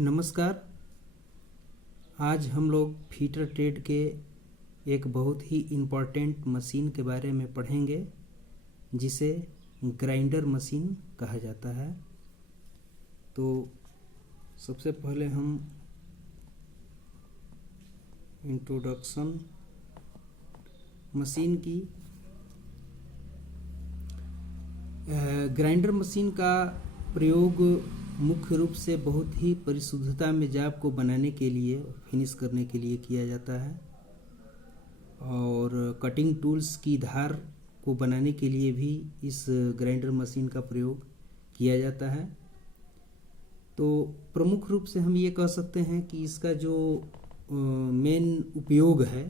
नमस्कार। आज हम लोग फीटर ट्रेड के एक बहुत ही इम्पॉर्टेंट मशीन के बारे में पढ़ेंगे जिसे ग्राइंडर मशीन कहा जाता है। तो सबसे पहले हम इंट्रोडक्शन मशीन की ग्राइंडर मशीन का प्रयोग मुख्य रूप से बहुत ही परिशुद्धता में जाब को बनाने के लिए, फिनिश करने के लिए किया जाता है और कटिंग टूल्स की धार को बनाने के लिए भी इस ग्राइंडर मशीन का प्रयोग किया जाता है। तो प्रमुख रूप से हम ये कह सकते हैं कि इसका जो मेन उपयोग है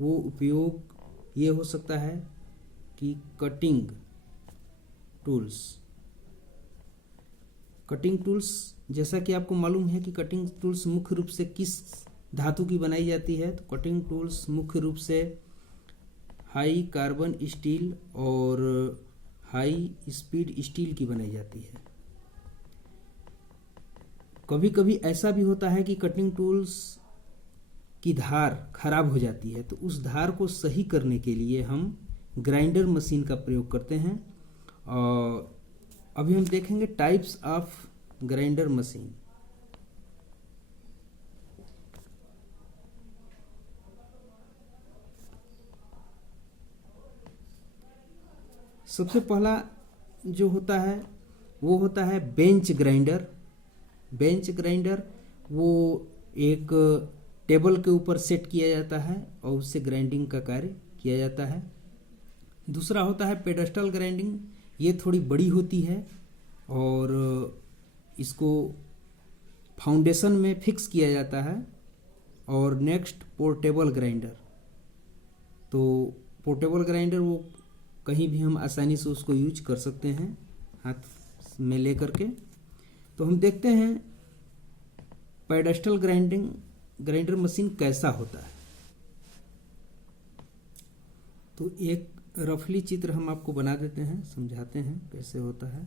वो उपयोग ये हो सकता है कि कटिंग टूल्स जैसा कि आपको मालूम है कि कटिंग टूल्स मुख्य रूप से किस धातु की बनाई जाती है। तो कटिंग टूल्स मुख्य रूप से हाई कार्बन स्टील और हाई स्पीड स्टील की बनाई जाती है। कभी कभी ऐसा भी होता है कि कटिंग टूल्स की धार खराब हो जाती है, तो उस धार को सही करने के लिए हम ग्राइंडर मशीन का प्रयोग करते हैं। और अभी हम देखेंगे टाइप्स ऑफ ग्राइंडर मशीन। सबसे पहला जो होता है वो होता है बेंच ग्राइंडर। बेंच ग्राइंडर वो एक टेबल के ऊपर सेट किया जाता है और उससे ग्राइंडिंग का कार्य किया जाता है। दूसरा होता है पेडस्टल ग्राइंडिंग। ये थोड़ी बड़ी होती है और इसको फाउंडेशन में फिक्स किया जाता है। और नेक्स्ट पोर्टेबल ग्राइंडर। तो पोर्टेबल ग्राइंडर वो कहीं भी हम आसानी से उसको यूज कर सकते हैं हाथ में ले करके। तो हम देखते हैं पेडस्टल ग्राइंडर मशीन कैसा होता है। तो एक रफली चित्र हम आपको बना देते हैं, समझाते हैं कैसे होता है।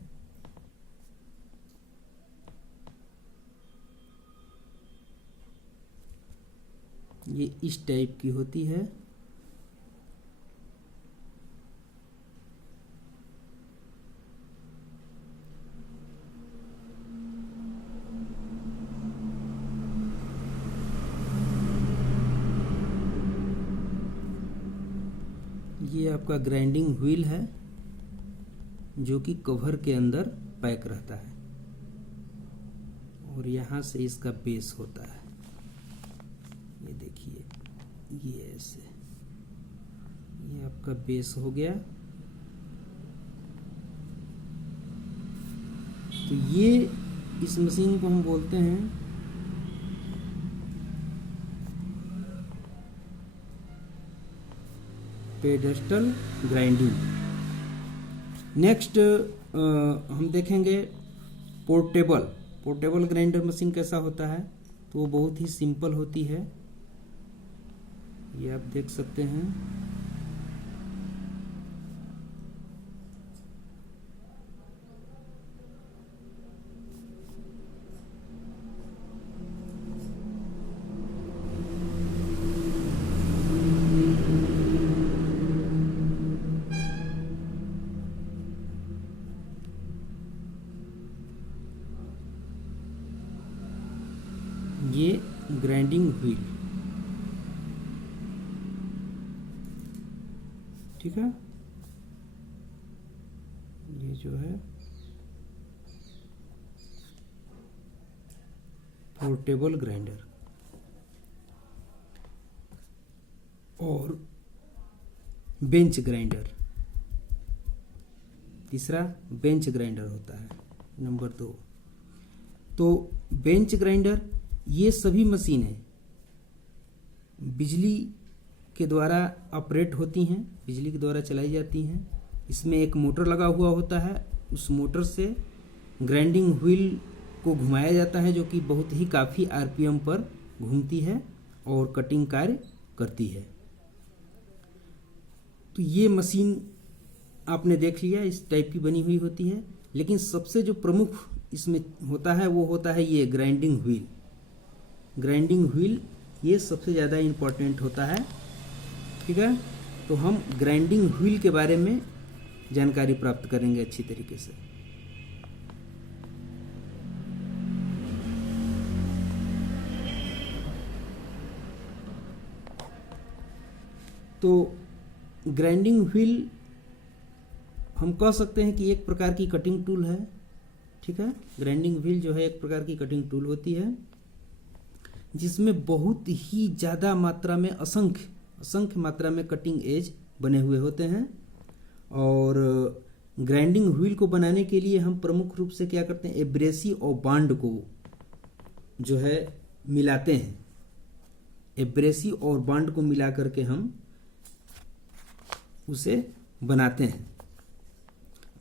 ये इस टाइप की होती है। ये आपका ग्राइंडिंग व्हील है जो कि कवर के अंदर पैक रहता है और यहाँ से इसका बेस होता है। ये देखिए, ये ऐसे, ये आपका बेस हो गया। तो ये इस मशीन को हम बोलते हैं पेडस्टल ग्राइंडिंग। नेक्स्ट हम देखेंगे पोर्टेबल ग्राइंडर मशीन कैसा होता है। तो वो बहुत ही सिंपल होती है, ये आप देख सकते हैं। ये ग्राइंडिंग व्हील, ठीक है। ये जो है पोर्टेबल ग्राइंडर। और बेंच ग्राइंडर, तीसरा बेंच ग्राइंडर होता है, नंबर 2। तो बेंच ग्राइंडर ये सभी मशीनें बिजली के द्वारा ऑपरेट होती हैं, बिजली के द्वारा चलाई जाती हैं। इसमें एक मोटर लगा हुआ होता है, उस मोटर से ग्राइंडिंग व्हील को घुमाया जाता है जो कि बहुत ही काफ़ी आरपीएम पर घूमती है और कटिंग कार्य करती है। तो ये मशीन आपने देख लिया, इस टाइप की बनी हुई होती है। लेकिन सबसे जो प्रमुख इसमें होता है वो होता है ये ग्राइंडिंग व्हील। ग्राइंडिंग व्हील ये सबसे ज़्यादा इम्पोर्टेंट होता है, ठीक है। तो हम ग्राइंडिंग व्हील के बारे में जानकारी प्राप्त करेंगे अच्छी तरीके से। तो ग्राइंडिंग व्हील हम कह सकते हैं कि एक प्रकार की कटिंग टूल है, ठीक है। ग्राइंडिंग व्हील जो है एक प्रकार की कटिंग टूल होती है जिसमें बहुत ही ज़्यादा मात्रा में असंख्य मात्रा में कटिंग एज बने हुए होते हैं। और ग्राइंडिंग व्हील को बनाने के लिए हम प्रमुख रूप से क्या करते हैं, एब्रेसिव और बांड को जो है मिलाते हैं। एब्रेसिव और बांड को मिला करके हम उसे बनाते हैं।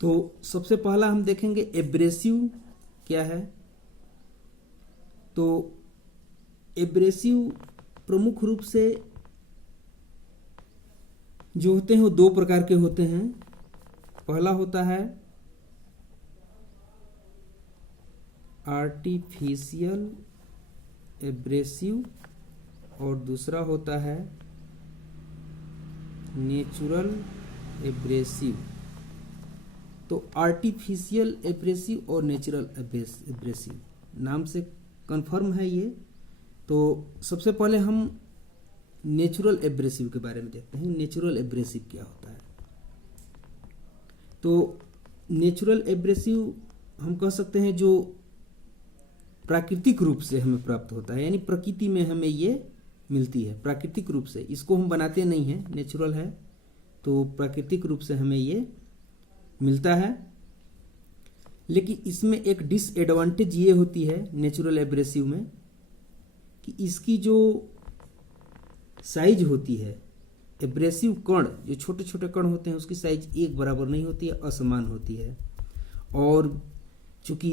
तो सबसे पहला हम देखेंगे एब्रेसिव क्या है। तो एब्रेसिव प्रमुख रूप से जो होते हैं वो दो प्रकार के होते हैं। पहला होता है आर्टिफिशियल एब्रेसिव और दूसरा होता है नेचुरल एब्रेसिव। तो आर्टिफिशियल एब्रेसिव और नेचुरल एब्रेसिव नाम से कंफर्म है ये। तो सबसे पहले हम नेचुरल एब्रेसिव के बारे में देखते हैं। नेचुरल एब्रेसिव क्या होता है। तो नेचुरल एब्रेसिव हम कह सकते हैं जो प्राकृतिक रूप से हमें प्राप्त होता है, यानी प्रकृति में हमें ये मिलती है प्राकृतिक रूप से। इसको हम बनाते नहीं हैं, नेचुरल है तो प्राकृतिक रूप से हमें ये मिलता है। लेकिन इसमें एक डिसएडवांटेज ये होती है नेचुरल एब्रेसिव में कि इसकी जो साइज होती है, एब्रेसिव कण जो छोटे छोटे कण होते हैं उसकी साइज एक बराबर नहीं होती है, असमान होती है। और चूंकि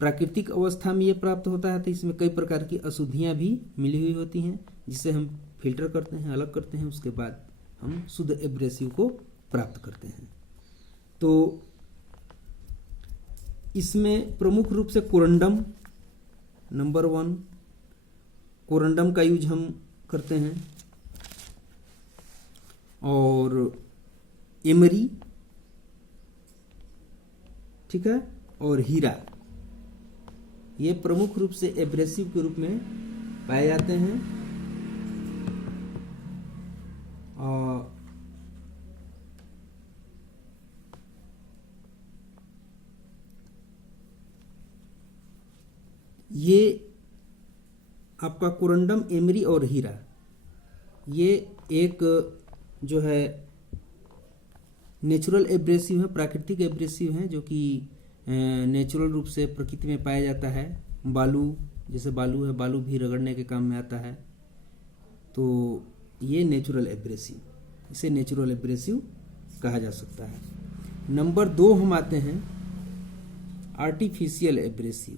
प्राकृतिक अवस्था में ये प्राप्त होता है तो इसमें कई प्रकार की अशुद्धियाँ भी मिली हुई होती हैं जिसे हम फिल्टर करते हैं, अलग करते हैं, उसके बाद हम शुद्ध एब्रेसिव को प्राप्त करते हैं। तो इसमें प्रमुख रूप से कोरंडम नंबर 1, कोरंडम का यूज हम करते हैं, और एमरी, ठीक है, और हीरा, ये प्रमुख रूप से एब्रेसिव के रूप में पाए जाते हैं। और ये आपका कोरंडम, एमरी और हीरा ये एक जो है नेचुरल एब्रेसिव है, प्राकृतिक एब्रेसिव है जो कि नेचुरल रूप से प्रकृति में पाया जाता है। बालू, जैसे बालू है, बालू भी रगड़ने के काम में आता है। तो ये नेचुरल एब्रेसिव, इसे नेचुरल एब्रेसिव कहा जा सकता है। नंबर 2 हम आते हैं आर्टिफिशियल एब्रेसिव।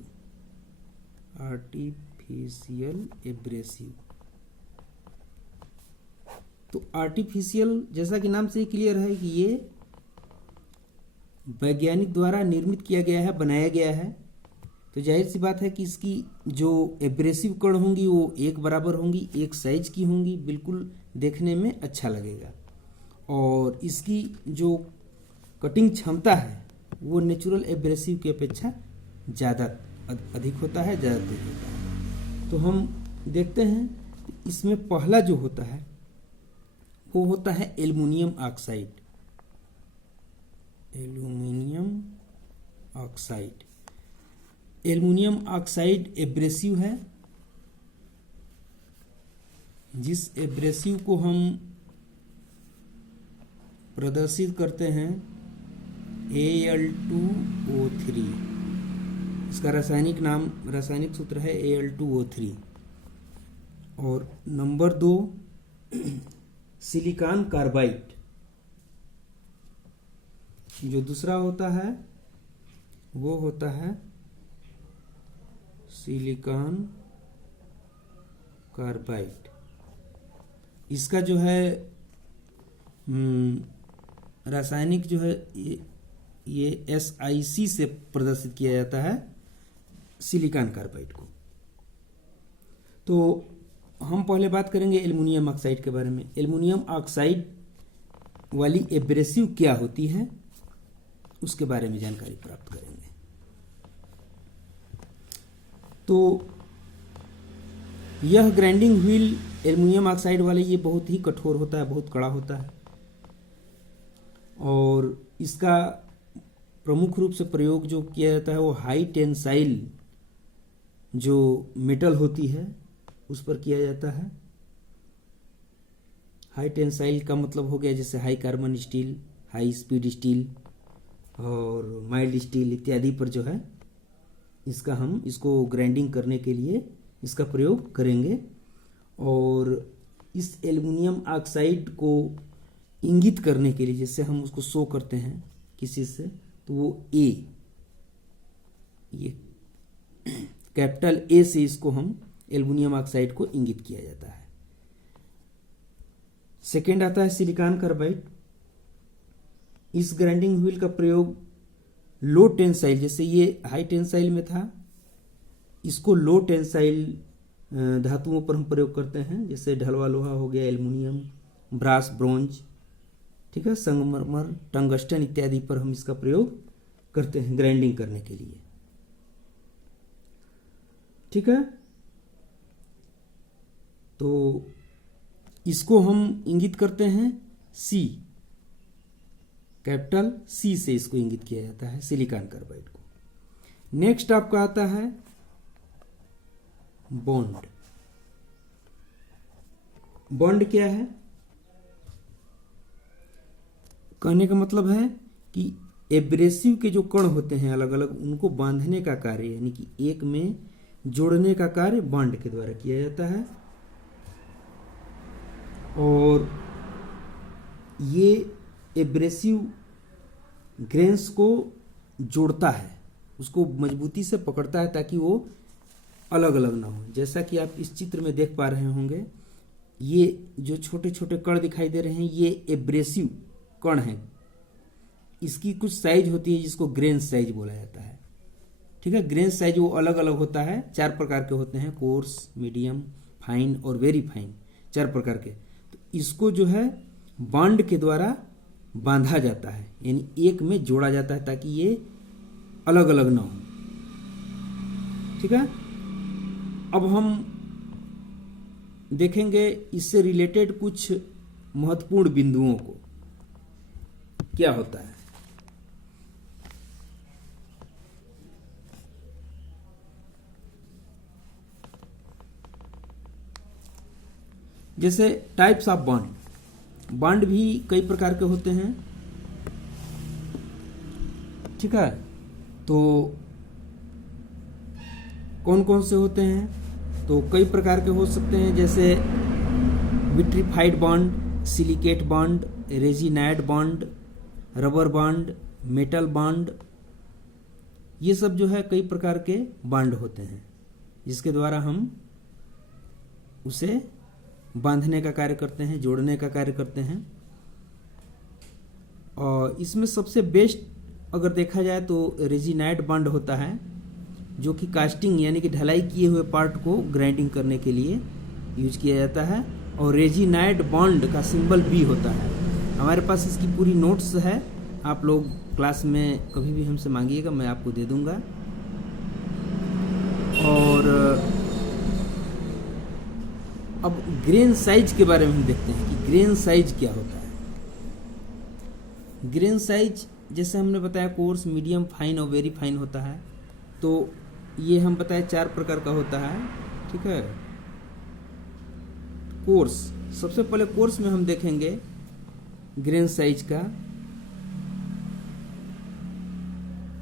आर्टिफिशियल एब्रेसिव, तो आर्टिफिशियल जैसा कि नाम से ही क्लियर है कि ये वैज्ञानिक द्वारा निर्मित किया गया है, बनाया गया है। तो जाहिर सी बात है कि इसकी जो एब्रेसिव कण होंगी वो एक बराबर होंगी, एक साइज की होंगी, बिल्कुल देखने में अच्छा लगेगा। और इसकी जो कटिंग क्षमता है वो नेचुरल एब्रेसिव की अपेक्षा ज़्यादा अधिक होता है, ज़्यादा तेज होता है। तो हम देखते हैं इसमें पहला जो होता है वो होता है aluminium oxide. Aluminium oxide, aluminium oxide abrasive है, जिस एब्रेसिव को हम प्रदर्शित करते हैं Al2O3। इसका रासायनिक सूत्र है Al2O3। और नंबर 2 सिलिकॉन कार्बाइड, जो दूसरा होता है वो होता है सिलिकॉन कार्बाइड। इसका जो है रासायनिक जो है ये SiC से प्रदर्शित किया जाता है, सिलिकॉन कार्बाइड को। तो हम पहले बात करेंगे एल्युमिनियम ऑक्साइड के बारे में। एल्युमिनियम ऑक्साइड वाली एब्रेसिव क्या होती है उसके बारे में जानकारी प्राप्त करेंगे। तो यह ग्राइंडिंग व्हील एल्युमिनियम ऑक्साइड वाले ये बहुत ही कठोर होता है, बहुत कड़ा होता है, और इसका प्रमुख रूप से प्रयोग जो किया जाता है वो हाई टेंसाइल जो मेटल होती है उस पर किया जाता है। हाई टेंसाइल का मतलब हो गया जैसे high carbon steel, high speed steel और माइल्ड स्टील इत्यादि पर जो है हम इसको ग्राइंडिंग करने के लिए इसका प्रयोग करेंगे। और इस एल्युमिनियम ऑक्साइड को इंगित करने के लिए जैसे हम उसको शो करते हैं किसी से, तो वो ये कैपिटल ए से इसको हम एल्युमिनियम ऑक्साइड को इंगित किया जाता है। सेकेंड आता है सिलिकॉन कार्बाइड। इस ग्राइंडिंग व्हील का प्रयोग लो टेंसाइल, जैसे ये हाई टेंसाइल में था, इसको लो टेंसाइल धातुओं पर हम प्रयोग करते हैं, जैसे ढलवा लोहा हो गया, एल्युमिनियम, ब्रास, ब्रोंज, ठीक है, संगमरमर, टंगस्टन इत्यादि पर हम इसका प्रयोग करते हैं ग्राइंडिंग करने के लिए। ठीक है, तो इसको हम इंगित करते हैं सी, कैपिटल सी से इसको इंगित किया जाता है सिलिकॉन कार्बाइड को। नेक्स्ट आपका आता है बॉन्ड। बॉन्ड क्या है? कहने का मतलब है कि एब्रेसिव के जो कण होते हैं अलग अलग, उनको बांधने का कार्य यानी कि एक में जोड़ने का कार्य बॉन्ड के द्वारा किया जाता है। और ये एब्रेसिव ग्रेन्स को जोड़ता है, उसको मजबूती से पकड़ता है ताकि वो अलग अलग ना हो। जैसा कि आप इस चित्र में देख पा रहे होंगे, ये जो छोटे छोटे कण दिखाई दे रहे हैं ये एब्रेसिव कण है। इसकी कुछ साइज होती है जिसको ग्रेन साइज बोला जाता है। ठीक है, ग्रेन साइज वो अलग अलग होता है, 4 प्रकार के होते हैं, कोर्स, मीडियम, फाइन और वेरी फाइन, 4 प्रकार के। तो इसको जो है बॉन्ड के द्वारा बांधा जाता है, यानी एक में जोड़ा जाता है ताकि ये अलग अलग ना हो। ठीक है, अब हम देखेंगे इससे रिलेटेड कुछ महत्वपूर्ण बिंदुओं को, क्या होता है। जैसे टाइप्स ऑफ बॉन्ड, बॉन्ड भी कई प्रकार के होते हैं। ठीक है, तो कौन कौन से होते हैं? तो कई प्रकार के हो सकते हैं, जैसे vitrified bond, silicate bond, resinoid bond, rubber bond, metal bond, ये सब जो है कई प्रकार के बॉन्ड होते हैं जिसके द्वारा हम उसे बांधने का कार्य करते हैं, जोड़ने का कार्य करते हैं। और इसमें सबसे बेस्ट अगर देखा जाए तो रेजिनाइड बॉन्ड होता है, जो कि कास्टिंग यानी कि ढलाई किए हुए पार्ट को ग्राइंडिंग करने के लिए यूज किया जाता है। और रेजिनाइड बॉन्ड का सिंबल बी होता है। हमारे पास इसकी पूरी नोट्स है, आप लोग क्लास में कभी भी हमसे मांगिएगा, मैं आपको दे दूंगा। और अब ग्रेन साइज के बारे में हम देखते हैं कि ग्रेन साइज क्या होता है। ग्रेन साइज जैसे हमने बताया कोर्स, मीडियम, फाइन और वेरी फाइन होता है। तो ये हम बताए 4 प्रकार का होता है। ठीक है, कोर्स, सबसे पहले कोर्स में हम देखेंगे ग्रेन साइज का।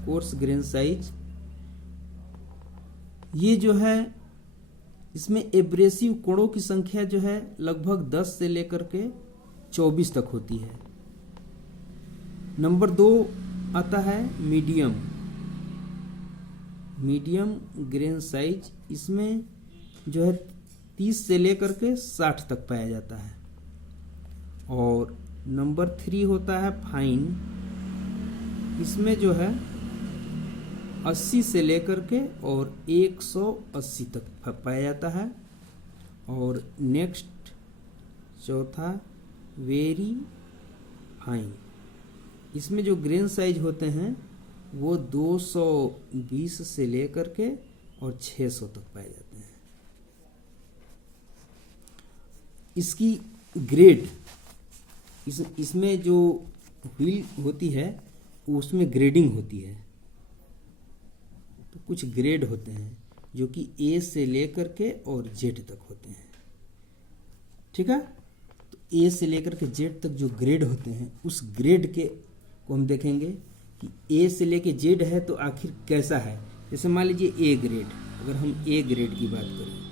कोर्स ग्रेन साइज ये जो है, इसमें एब्रेसिव कोणों की संख्या जो है लगभग 10 से लेकर के 24 तक होती है। नंबर 2 आता है मीडियम। मीडियम ग्रेन साइज, इसमें जो है 30 से लेकर के 60 तक पाया जाता है। और नंबर 3 होता है फाइन, इसमें जो है 80 से लेकर के और 180 तक पाया जाता है। और नेक्स्ट चौथा वेरी फाइन, इसमें जो ग्रेन साइज होते हैं वो 220 से लेकर के और 600 तक पाए जाते हैं। इसकी ग्रेड, इसमें जो व्हील होती है उसमें ग्रेडिंग होती है। तो कुछ ग्रेड होते हैं जो कि ए से लेकर के और जेड तक होते हैं। ठीक है, तो ए से लेकर के जेड तक जो ग्रेड होते हैं उस ग्रेड के को हम देखेंगे कि ए से लेके जेड है तो आखिर कैसा है। जैसे मान लीजिए ए ग्रेड, अगर हम ए ग्रेड की बात करें,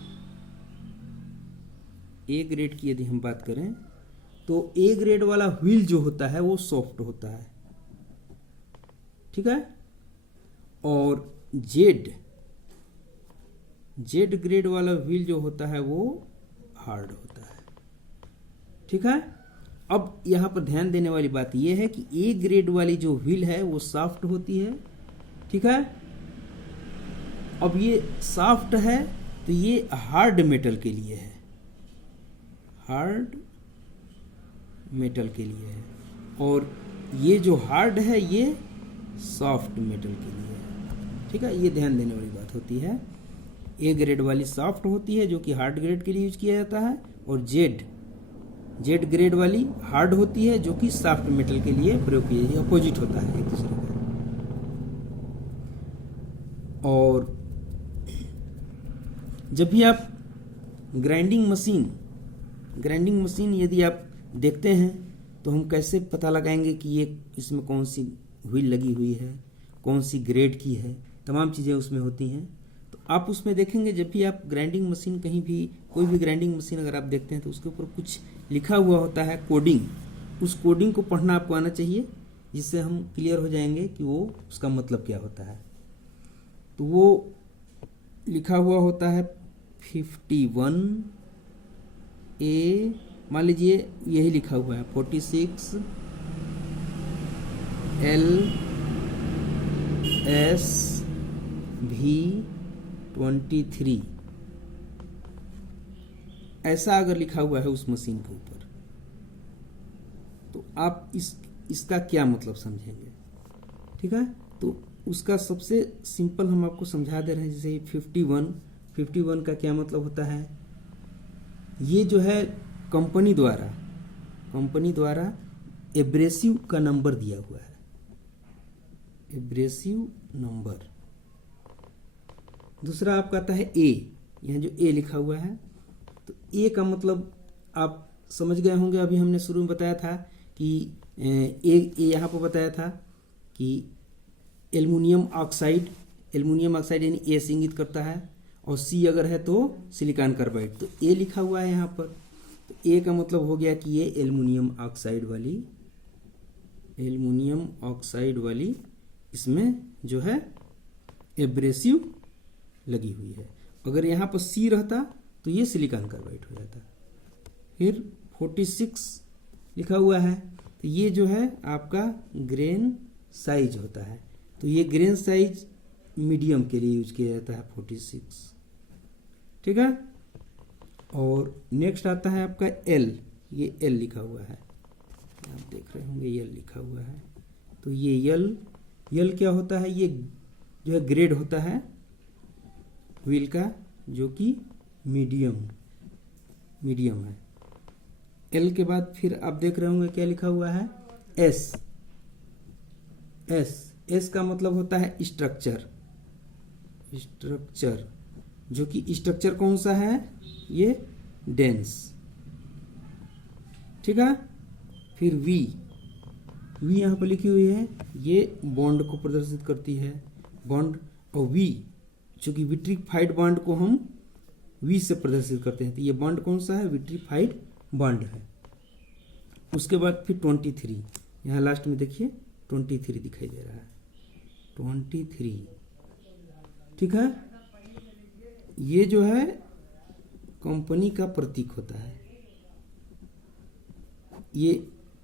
ए ग्रेड की यदि हम बात करें तो ए ग्रेड वाला व्हील जो होता है वो सॉफ्ट होता है। ठीक है, और जेड ग्रेड वाला व्हील जो होता है वो हार्ड होता है। ठीक है, अब यहां पर ध्यान देने वाली बात यह है कि ए ग्रेड वाली जो व्हील है वो सॉफ्ट होती है। ठीक है, अब ये सॉफ्ट है तो ये हार्ड मेटल के लिए है, हार्ड मेटल के लिए है, और ये जो हार्ड है ये सॉफ्ट मेटल के लिए है। ठीक है, ये ध्यान देने वाली बात होती है। ए ग्रेड वाली सॉफ्ट होती है जो कि हार्ड ग्रेड के लिए यूज किया जाता है, और जेड ग्रेड वाली हार्ड होती है जो कि सॉफ्ट मेटल के लिए प्रयोग किया जाता है। अपोजिट होता है एक दूसरे का। और जब भी आप ग्राइंडिंग मशीन यदि आप देखते हैं तो हम कैसे पता लगाएंगे कि ये इसमें कौन सी व्हील लगी हुई है, कौन सी ग्रेड की है, तमाम चीज़ें उसमें होती हैं। तो आप उसमें देखेंगे जब भी आप ग्राइंडिंग मशीन, कहीं भी कोई भी ग्राइंडिंग मशीन अगर आप देखते हैं तो उसके ऊपर कुछ लिखा हुआ होता है कोडिंग, उस कोडिंग को पढ़ना आपको आना चाहिए, जिससे हम क्लियर हो जाएंगे कि वो उसका मतलब क्या होता है। तो वो लिखा हुआ होता है 51A, मान लीजिए यही लिखा हुआ है 46 LSV23, ऐसा अगर लिखा हुआ है उस मशीन के ऊपर तो आप इसका क्या मतलब समझेंगे। ठीक है, तो उसका सबसे सिंपल हम आपको समझा दे रहे हैं। जैसे 51 का क्या मतलब होता है, ये जो है कंपनी द्वारा एब्रेसिव का नंबर दिया हुआ है, एब्रेसिव नंबर। दूसरा आपका आता है ए, यहाँ जो ए लिखा हुआ है, तो ए का मतलब आप समझ गए होंगे। अभी हमने शुरू में बताया था कि ए यहाँ पर बताया था कि एल्युमिनियम ऑक्साइड यानी ए से इंगित करता है, और सी अगर है तो सिलिकॉन कार्बाइड, तो ए लिखा हुआ है यहाँ पर। तो ए का मतलब हो गया कि ये एल्युमिनियम ऑक्साइड वाली इसमें जो है एब्रेसिव लगी हुई है। अगर यहाँ पर सी रहता तो ये सिलिकॉन कार्बाइड हो जाता। फिर 46 लिखा हुआ है, तो ये जो है आपका ग्रेन साइज होता है। तो ये ग्रेन साइज मीडियम के लिए यूज किया जाता है 46। ठीक है, और नेक्स्ट आता है आपका एल, ये एल लिखा हुआ है, आप देख रहे होंगे एल लिखा हुआ है। तो ये एल क्या होता है, ये जो है ग्रेड होता है व्हील का जो कि मीडियम है। एल के बाद फिर आप देख रहे होंगे क्या लिखा हुआ है, एस का मतलब होता है स्ट्रक्चर, जो कि स्ट्रक्चर कौन सा है, ये डेंस। ठीक है, फिर वी यहाँ पर लिखी हुई है, ये बॉन्ड को प्रदर्शित करती है, बॉन्ड। और वी चूंकि विट्रिफाइड बॉन्ड को हम वी से प्रदर्शित करते हैं, तो ये बॉन्ड कौन सा है, विट्रिफाइड बॉन्ड है। उसके बाद फिर 23, यहाँ लास्ट में देखिए 23 दिखाई दे रहा है, 23। ठीक है, ये जो है कंपनी का प्रतीक होता है। ये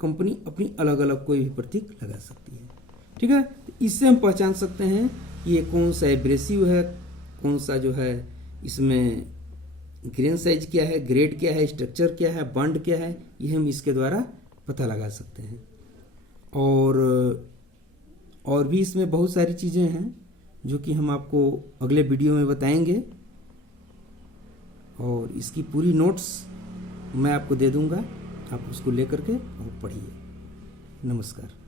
कंपनी अपनी अलग अलग कोई भी प्रतीक लगा सकती है। ठीक है, तो इससे हम पहचान सकते हैं कि ये कौन सा एब्रेसिव है, कौन सा जो है इसमें ग्रेन साइज क्या है, ग्रेड क्या है, स्ट्रक्चर क्या है, बॉन्ड क्या है, ये हम इसके द्वारा पता लगा सकते हैं। और भी इसमें बहुत सारी चीज़ें हैं जो कि हम आपको अगले वीडियो में बताएंगे, और इसकी पूरी नोट्स मैं आपको दे दूंगा, आप उसको लेकर के और पढ़िए। नमस्कार।